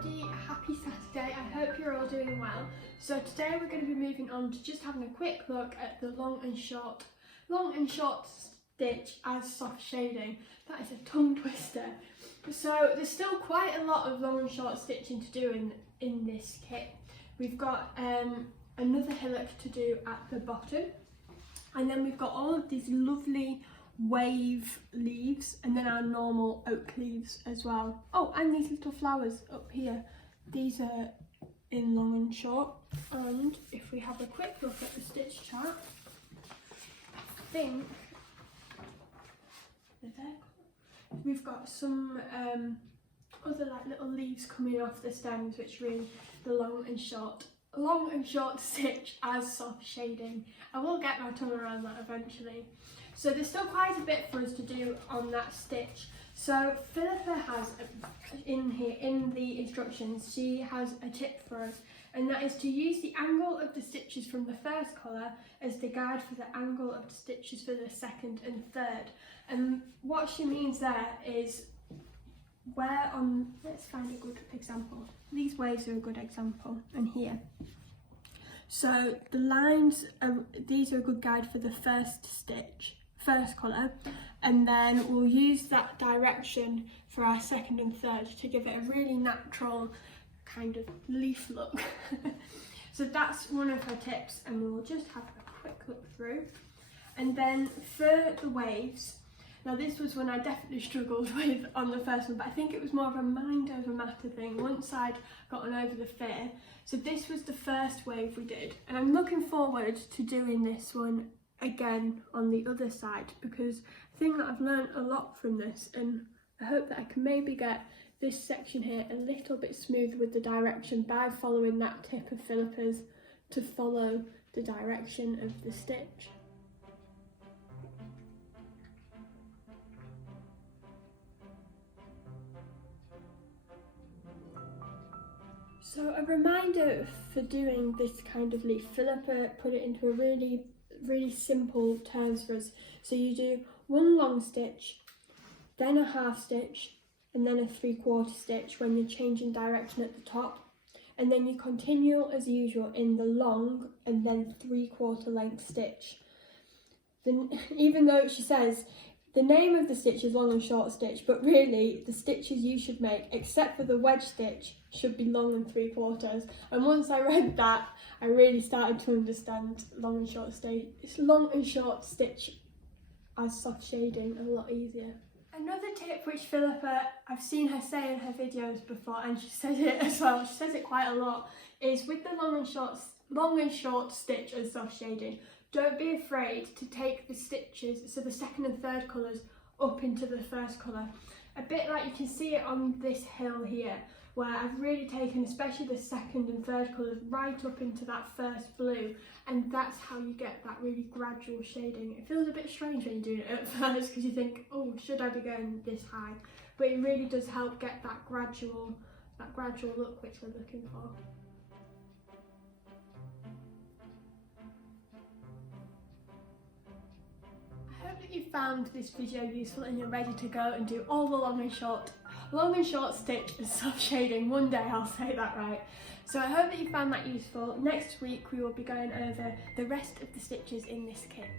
everybody, happy Saturday. I hope you're all doing well. So today we're going to be moving on to just having a quick look at the long and short stitch as soft shading. That is a tongue twister. So there's still quite a lot of long and short stitching to do in this kit. We've got another hillock to do at the bottom, and then we've got all of these lovely wave leaves, and then our normal oak leaves as well. Oh, and these little flowers up here, these are in long and short. And if we have a quick look at the stitch chart, I think they're there. We've got some other like little leaves coming off the stems, which really the long and short stitch as soft shading. I will get my tongue around that eventually. So there's still quite a bit for us to do on that stitch. So Philippa has in here, in the instructions, she has a tip for us, and that is to use the angle of the stitches from the first colour as the guide for the angle of the stitches for the second and third. And what she means there is where on, let's find a good example. These waves are a good example, and here. So the lines, these are a good guide for the first stitch, first colour, and then we'll use that direction for our second and third to give it a really natural kind of leaf look. So that's one of her tips, and we'll just have a quick look through. And then for the waves, now this was one I definitely struggled with on the first one, but I think it was more of a mind over matter thing once I'd gotten over the fear. So this was the first wave we did, and I'm looking forward to doing this one again on the other side, because I think that I've learned a lot from this, and I hope that I can maybe get this section here a little bit smoother with the direction by following that tip of Philippa's to follow the direction of the stitch. So a reminder for doing this kind of leaf, Philippa put it into a really simple terms for us. So you do one long stitch, then a half stitch, and then a 3/4 stitch when you're changing direction at the top, and then you continue as usual in the long and then 3/4 length stitch. Then, even though she says the name of the stitch is long and short stitch, but really the stitches you should make, except for the wedge stitch, should be long and 3/4. And once I read that, I really started to understand long and short stitch as soft shading a lot easier. Another tip which Philippa, I've seen her say in her videos before, and she says it as well, she says it quite a lot, is with the long and short stitch as soft shading, don't be afraid to take the stitches, so the second and third colours, up into the first colour. A bit like you can see it on this hill here, where I've really taken especially the second and third colours right up into that first blue, and that's how you get that really gradual shading. It feels a bit strange when you're doing it at first because you think, oh, should I be going this high? But it really does help get that gradual look which we're looking for. I hope that you found this video useful and you're ready to go and do all the long and short stitch and soft shading. One day I'll say that right. So I hope that you found that useful. Next week we will be going over the rest of the stitches in this kit.